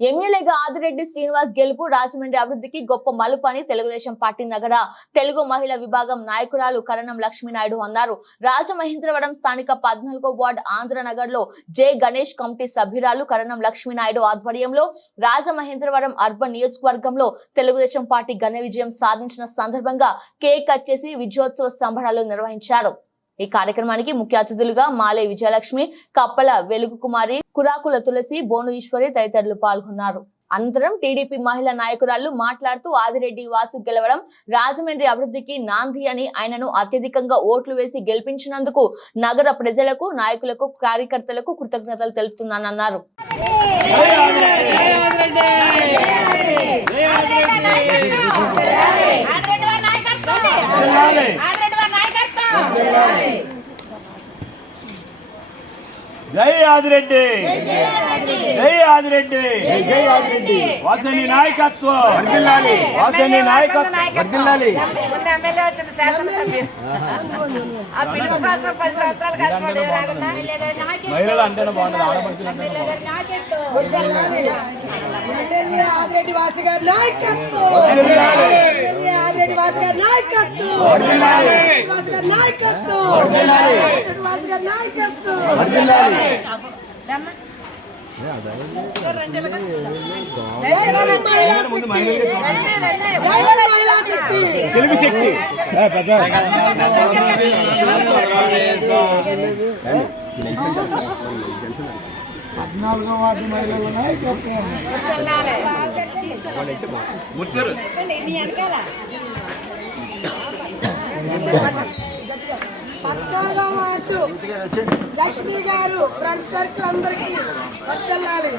ఎమ్మెల్యేగా ఆదిరెడ్డి శ్రీనివాస్ గెలుపు రాజమండ్రి అభివృద్ధికి గొప్ప మలుపు అని తెలుగుదేశం పార్టీ నగర తెలుగు మహిళా విభాగం నాయకురాలు కరణం లక్ష్మీనాయుడు అన్నారు. రాజమహేంద్రవరం స్థానిక పద్నాలుగో వార్డ్ ఆంధ్రనగర్లో జే గణేష్ కమిటీ సభ్యురాలు కరణం లక్ష్మీనాయుడు ఆధ్వర్యంలో రాజమహేంద్రవరం అర్బన్ నియోజకవర్గంలో తెలుగుదేశం పార్టీ ఘన విజయం సాధించిన సందర్భంగా కేక్ కట్ చేసి విజయోత్సవ సంబరాలు నిర్వహించారు. ఈ కార్యక్రమానికి ముఖ్య అతిథులుగా మాలే విజయలక్ష్మి కప్పల వెలుగు కుమారి కురాకుల తులసి బోను ఈశ్వరి తదితరులు పాల్గొన్నారు. అనంతరం టీడీపీ మహిళా నాయకురాలు మాట్లాడుతూ ఆదిరెడ్డి వాసు గెలవడం రాజమండ్రి అభివృద్ధికి నాంది అని ఆయనను అత్యధికంగా ఓట్లు వేసి గెలిపించినందుకు నగర ప్రజలకు నాయకులకు కార్యకర్తలకు కృతజ్ఞతలు తెలుపుతున్నానన్నారు. ఆదిరెడ్డి ఆదిరెడ్డి. జై ఆదిరెడ్డి. జై ఆదిరెడ్డి. వాసని నాయకత్వం. వాసని నాయకత్వం. ముందు ఎమ్మెల్యే వచ్చింది శాసనసభ్యులు ఆ పిలుపు కోసం పది సంవత్సరాలు కష్టపడి రాగన్నా మహిళలు అంటేనే బాగుంటుంది ఆడపడుచులు అంటేనే ఎమ్మెల్యే ఆదిరెడ్డి వాసి గారి నాయకత్వం. ఎమ్మెల్యే ఆదిరెడ్డి వాసి గారి నాయకత్వం. ఆదిరెడ్డి వాసి గారి నాయకత్వం. వాసి గారి నాయకత్వం. తెలుగు శక్తి. పద్నాలుగో వార్డు మహిళల నాయకత్వం. ముత్తరు పద్నాలుగో వార్డు. లక్ష్మి గారు ఫ్రంట్ సర్కిల్ అందరికీ వర్దల్లాలి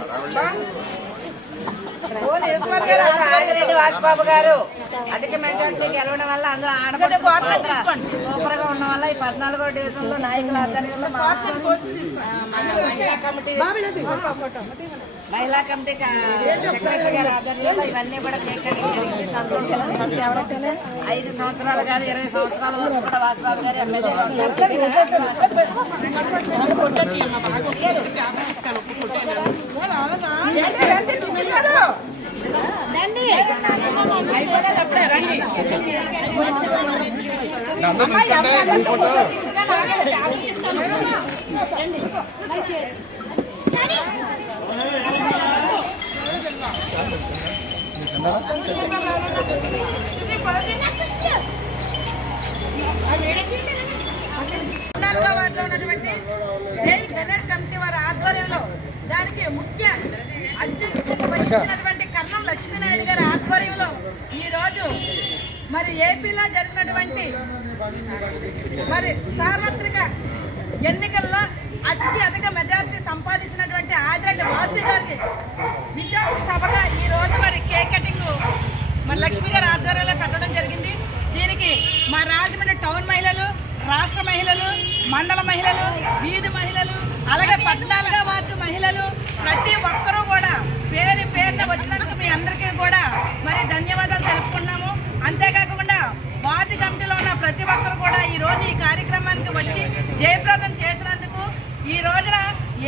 ఆదిరెడ్డి వాసుబాబు గారు అధిక మెజార్టీ గెలవడం వల్ల అందులో సూపర్గా ఉండడం వల్ల ఈ పద్నాలుగో డివిజన్లో నాయకుల ఆధ్వర్యంలో మహిళా కమిటీ మహిళా కమిటీ కా- సెక్రటరీ గారి ఆధ్వర్యంలో ఇవన్నీ కూడా కేక్ సంతోషం ఐదు సంవత్సరాలు కాదు ఇరవై సంవత్సరాల వరకు కూడా వాసుబాబు గారు ఎమ్మెల్యేగా నాలుగో వార్డులో ఉన్నటువంటి జై గణేష్ కమిటీ వారి ఆధ్వర్యంలో దానికి ముఖ్య అధ్యక్షత వహించినటువంటి కర్ణం లక్ష్మీనాయుడు గారి ఆధ్వర్యంలో ఈ రోజు మరి ఏపీలో జరిగినటువంటి మరి సార్వత్రిక ఎన్నికల్లో అత్యధిక మెజార్టీ సంపాదించినటువంటి ఆదిరెడ్డి వాసి గారికి విజయ సభగా ఈ రోజు మరి కేక్ కటింగ్ మరి లక్ష్మి గారి ఆధ్వర్యంలో పెట్టడం జరిగింది. దీనికి మా రాజమండ్రి టౌన్ మహిళలు రాష్ట్ర మహిళలు మండల మహిళలు వీధి మహిళలు అలాగే పద్నాలుగో వార్డు మహిళలు ప్రతి ఒక్కరూ కూడా పేరు పేరున వచ్చినందుకు మీ అందరికీ కూడా మరి ధన్యవాదాలు తెలుపుకున్నాము అంతేకాకుండా వార్డు కమిటీలో ఉన్న ప్రతి ఒక్కరు కూడా ఈ రోజు ఈ కార్యక్రమానికి వచ్చి జయప్రదం చేసినందుకు ఈ రోజున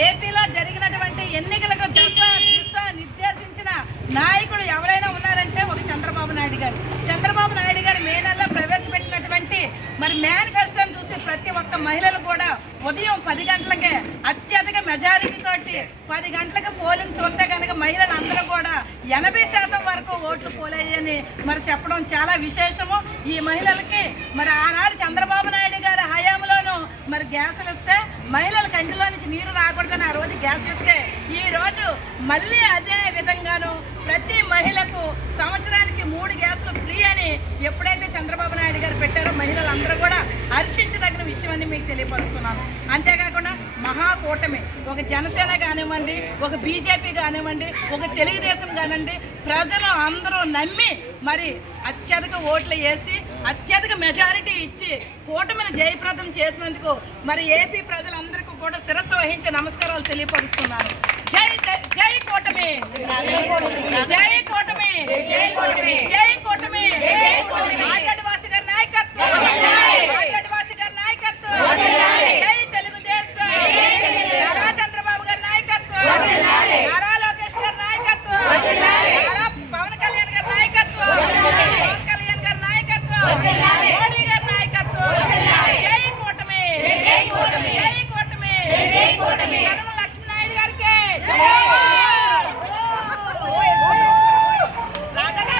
ఏపీలో జరిగినటువంటి ఎన్నికలకు దశ దిశ నిర్దేశించిన నాయకుడు ఎవరైనా ఉన్నారంటే ఒక చంద్రబాబు నాయుడు గారు. చంద్రబాబు నాయుడు గారు మే నెలలో ప్రవేశపెట్టినటువంటి మరి మేనిఫెస్టోని చూసి ప్రతి ఒక్క మహిళలు కూడా ఉదయం పది గంటలకే అత్యధిక మెజారిటీ తోటి పది గంటలకు పోలింగ్ చూస్తే కనుక మహిళలు అందరూ కూడా ఎనభై శాతం వరకు ఓట్లు పోలేయని మరి చెప్పడం చాలా విశేషము. ఈ మహిళలకి మరి ఆనాడు చంద్రబాబు నాయుడు గారు గ్యాసులు ఇస్తే మహిళల కంటిలో నుంచి నీరు రాకూడదని ఆ రోజు గ్యాస్ ఇస్తే ఈ రోజు మళ్ళీ అదే విధంగాను ప్రతి మహిళకు సంవత్సరానికి మూడు గ్యాసులు ఫ్రీ అని ఎప్పుడైతే చంద్రబాబు నాయుడు గారు పెట్టారో మహిళలందరూ కూడా హర్షించదగిన విషయం అని మీకు తెలియపరుస్తున్నాను. అంతేకాకుండా మహాకూటమి ఒక జనసేన కానివ్వండి ఒక బీజేపీ కానివ్వండి ఒక తెలుగుదేశం కానివ్వండి ప్రజలు అందరూ నమ్మి మరి అత్యధిక ఓట్లు వేసి అత్యధిక మెజారిటీ ఇచ్చి కూటమిని జయప్రదం చేసినందుకు మరి ఏపీ ప్రజలందరికీ కూడా శిరస్సు వహించి నమస్కారాలు తెలియపరుస్తున్నాను. జై జై- జై కూటమి. జై కూటమి. జై కూటమి.